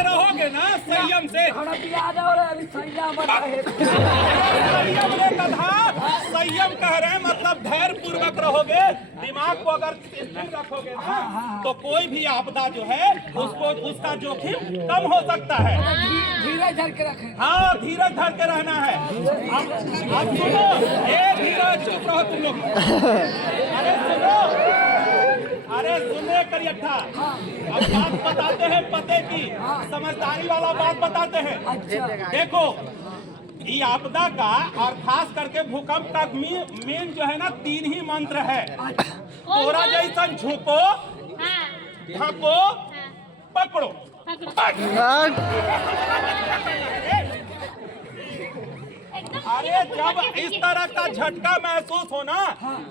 से रहोगे ना संयम से। संयम ने कहा, संयम कह रहे हैं मतलब धैर्य पूर्वक रहोगे, दिमाग को अगर स्थिर रखोगे ना तो कोई भी आपदा जो है उसको उसका जोखिम कम हो सकता है। धीरज धर के रखें। हाँ, धीरज धर के रहना है। अब सुनो, ये धीरज, चुप रहो तुम लोग। अरे सुनो, अरे सुने करियठा, अब बात बताते हैं पते की, समझदारी वाला बात बताते हैं। देखो, ये आपदा का और खास करके भूकंप का मेन जो है ना 3 ही मंत्र है। तोरा जैसा झुको, ढको, पकड़ो। अरे जब इस तरह का झटका महसूस होना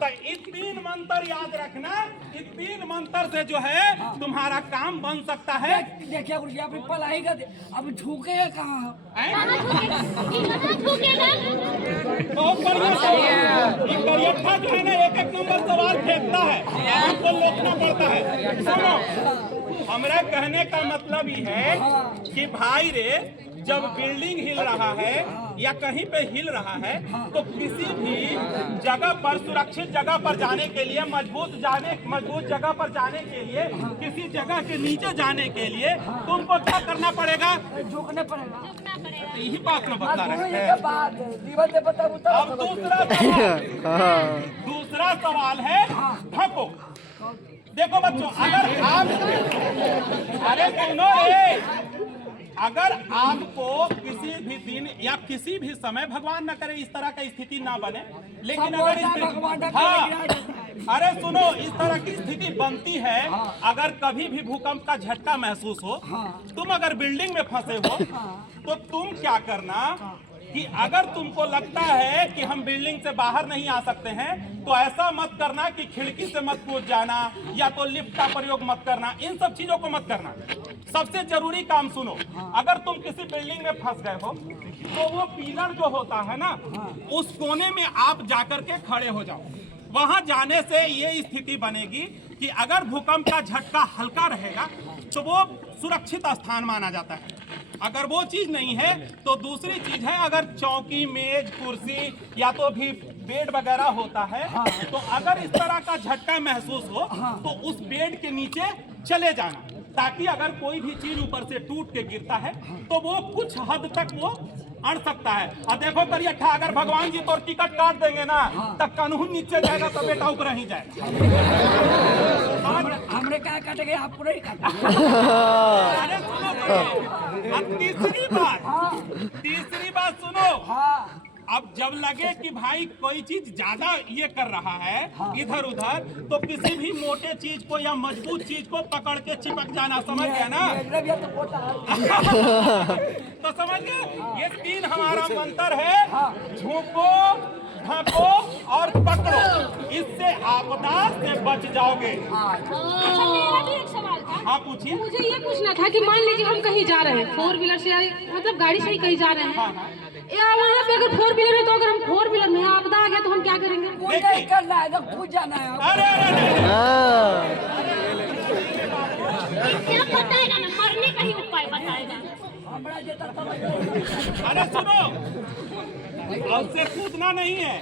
तो इन 3 मंत्र याद रखना। इन 3 मंत्र से जो है तुम्हारा काम बन सकता है। देखिए गुरुजी, आप पलाई का अब झुकेगा कहाँ? बहुत बढ़िया सवाल। ये करियठा जो है ना 1-1 नंबर सवाल फेंकता है, आपको रोकना पड़ता है। सुनो, हमारा कहने का मतलब ये है कि भाई रे, जब बिल्डिंग हिल रहा है या कहीं पे हिल रहा है तो किसी भी जगह पर, सुरक्षित जगह पर जाने के लिए, मजबूत जगह पर जाने के लिए, किसी जगह के नीचे जाने के लिए तुमको क्या करना पड़ेगा? झुकने पड़ेगा। यही बात में बता रहे हैं। अब दूसरा सवाल है ढको। देखो बच्चों, अगर आप, अरे सुनो रे, अगर आपको किसी भी दिन या किसी भी समय, भगवान न करे इस तरह का स्थिति ना बने, लेकिन अगर अरे सुनो, इस तरह की स्थिति बनती है, अगर कभी भी भूकंप का झटका महसूस हो, तुम अगर बिल्डिंग में फंसे हो तो तुम क्या करना कि अगर तुमको लगता है कि हम बिल्डिंग से बाहर नहीं आ सकते हैं तो ऐसा मत करना कि खिड़की से मत कूद जाना या तो लिफ्ट का प्रयोग मत करना। इन सब चीजों को मत करना। सबसे जरूरी काम सुनो, अगर तुम किसी बिल्डिंग में फंस गए हो तो वो पिलर जो होता है ना, उस कोने में आप जाकर के खड़े हो जाओ। वहां जाने से ये स्थिति बनेगी कि अगर भूकंप का झटका हल्का रहेगा तो वो सुरक्षित स्थान माना जाता है। अगर वो चीज नहीं है तो दूसरी चीज है, अगर चौकी, मेज, कुर्सी या तो भी बेड वगैरह होता है तो अगर इस तरह का झटका महसूस हो तो उस बेड के नीचे चले जाना, ताकि अगर कोई भी चीज ऊपर से टूट के गिरता है तो वो कुछ हद तक वो अड़ सकता है। और देखो करियठा, अगर भगवान जी तो टिकट काट देंगे ना तब कानून नीचे जाएगा तो बेटा ऊपर ही जाएगा। हमने क्या काटेंगे, आपको नहीं काटेंगे। अरे सुनो, अब तीसरी बात सुनो। अब जब लगे कि भाई कोई चीज ज्यादा ये कर रहा है इधर उधर, तो किसी भी मोटे चीज को या मजबूत चीज को पकड़ के चिपक जाना, समझ गया ना? तो समझ गए, ये 3 हमारा मंत्र है, झुको, ढको और पकड़ो। इससे आपदा से बच जाओगे। अच्छा, मेरा भी एक सवाल था। हाँ पूछिए। मुझे ये पूछना था कि मान लीजिए हम कहीं जा रहे हैं, 4 व्हीलर से, मतलब गाड़ी से ही कहीं जा रहे हैं, या वहाँ पे अगर 4 व्हीलर है तो अगर हम 4 व्हीलर में आपदा आ गया तो हम क्या करेंगे? नहीं करना है, तो कूद जाना है। क्या बताएगा ना, मरने का ही उपाय बताएगा। अरे सुनो, उससे कूदना नहीं है।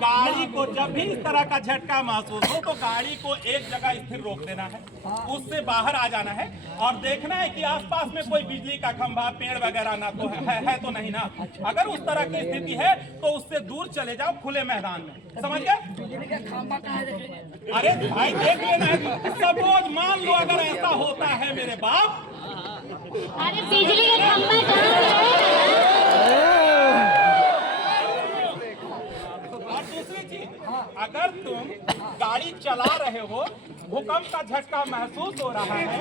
गाड़ी को जब भी इस तरह का झटका महसूस हो तो गाड़ी को एक जगह स्थिर रोक देना है, उससे बाहर आ जाना है और देखना है कि आसपास में कोई बिजली का खंभा, पेड़ वगैरह ना तो है तो नहीं ना। अगर उस तरह की स्थिति है तो उससे दूर चले जाओ, खुले मैदान में। समझ गए? बिजली का खंभा कहाँ है? अरे भाई देख लेना है। सपोज मान लो अगर ऐसा होता है मेरे बाप, अरे बिजली का खंभा कहाँ है? और दूसरी चीज, अगर तुम गाड़ी चला रहे हो, भूकंप का झटका महसूस हो रहा है,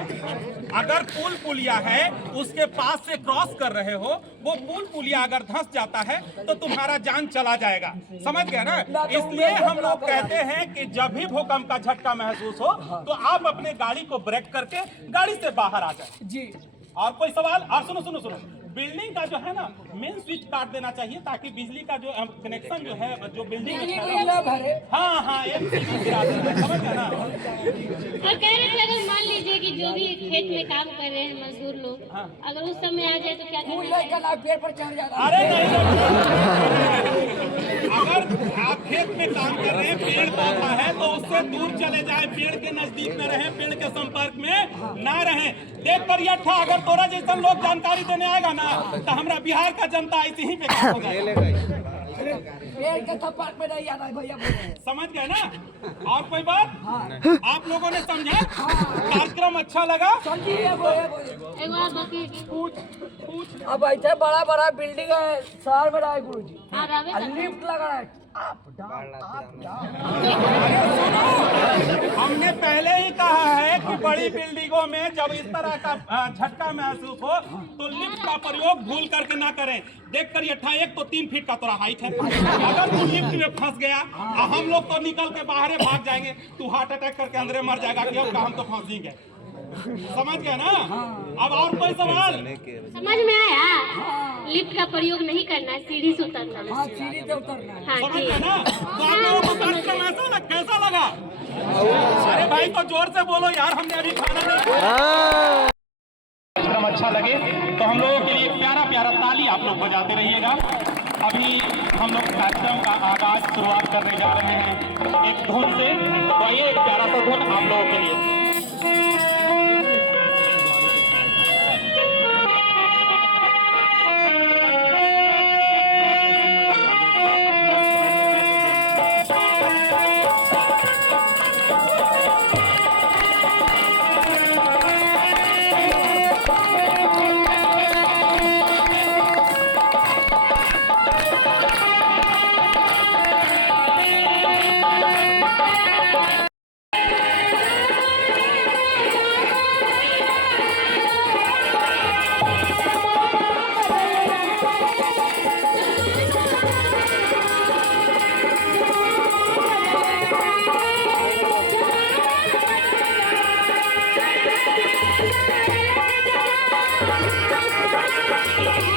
अगर पुल पुलिया है उसके पास से क्रॉस कर रहे हो, वो पुल पुलिया अगर धंस जाता है तो तुम्हारा जान चला जाएगा। समझ गए ना? इसलिए हम लोग कहते हैं कि जब भी भूकंप का झटका महसूस हो तो आप अपने गाड़ी को ब्रेक करके गाड़ी से बाहर आ जाए। जी। और कोई सवाल? और सुनो सुनो सुनो, बिल्डिंग का जो है ना मेन स्विच काट देना चाहिए ताकि बिजली का जो कनेक्शन जो है जो बिल्डिंग हाँ हाँ एक गिरा देना है, समझ गए ना। और कह रहे थे अगर मान लीजिए कि जो भी खेत में काम कर रहे हैं मजदूर लोग, अगर उस समय आ जाए तो क्या करना पेड़ पर चढ़ जाता अरे नहीं अगर आप खेत में काम कर रहे हैं पेड़ पौधा है तो उससे दूर चले जाए, पेड़ के नजदीक में रहे, पेड़ के संपर्क में ना रहे। देख कर यठा अगर तोरा जैसा लोग जानकारी देने आएगा ना तो हमारा बिहार का जनता ऐसे ही बेकार हो जाएगा। पेड़ के संपर्क में नहीं आना है भैया समझ गए ना। और कोई बात आप लोगों ने समझा, कार्यक्रम अच्छा लगा। समझिए एक बार बाकी पूछ अब ऐसे बड़ा बड़ा बिल्डिंग है शहर में रहा है गुरु जी, हाँ रावे लिफ्ट लगा है अप डाउन। हमने पहले ही कहा है कि बड़ी बिल्डिंगों में जब इस तरह का झटका महसूस हो तो लिफ्ट का प्रयोग भूल करके ना करें। देख कर ये एक तो 3 फीट का तोरा हाइट है, अगर तू लिफ्ट में फंस गया हम लोग तो निकल के बाहर भाग जाएंगे, तू हार्ट अटैक करके अंदर मर जाएगा कि हम तो फंस ही गए। समझ गए ना। अब और कोई सवाल समझ में आया? लिफ्ट का प्रयोग नहीं करना है, सीढ़ी से उतरना है। हाँ सीढ़ी से उतरना है। हाँ समझ ठीक गए ना। तो आप लोगों को कार्यक्रम कैसा लगा? अरे भाई तो जोर से बोलो यार, हमने अभी खाना नहीं खाया। कार्यक्रम अच्छा लगे तो हम लोगों के लिए प्यारा प्यारा ताली आप लोग बजाते रहिएगा। अभी हम लोग कार्यक्रम का आगाज शुरुआत करने जा रहे हैं एक धुन से, तो ये एक प्यारा सा धुन आप लोगों के लिए। है।